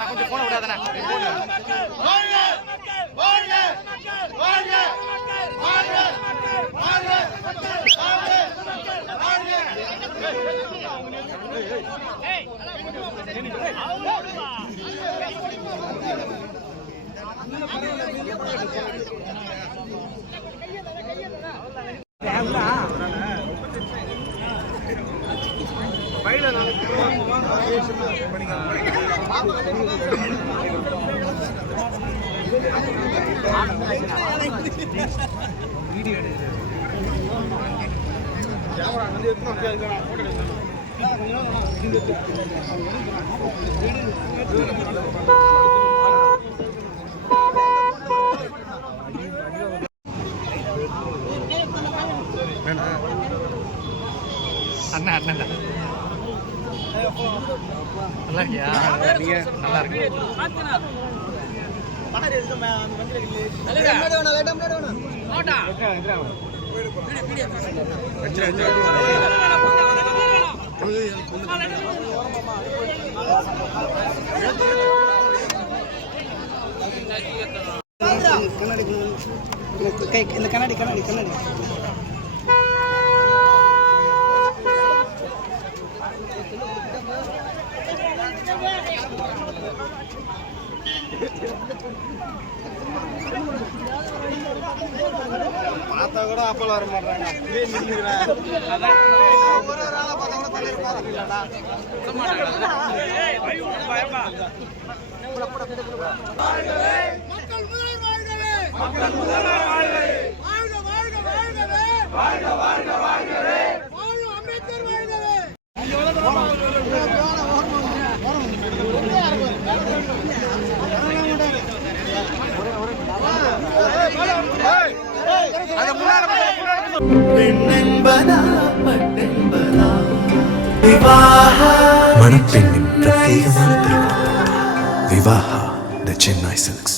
கொஞ்சம் போன விடாதானே வீடியோ அண்ணா அண்ணா நல்லா இருக்கியா? நல்லா இருக்கு. இந்த கண்ணாடி கண்ணாடி கண்ணாடி பார்த்தா கூட அப்பல வர மாட்டாங்க. ஒரு ஆளை பார்த்தா கூட தள்ளி இருப்பாருடா. மக்கள் முதல்வர் வாழ்கவே. மக்கள் முதல்வர் வாழ்கவே. வாழ்க வாழ்க வாழ்கவே. வாழ்க வாழ்க வாழ்கவே. வாழ்க அம்பேத்கர் வாழ்கவே. மணப்பெண்ணின் பிரத்யேகமான திருமணம் விவாஹா தி சென்னை சில்க்ஸ்.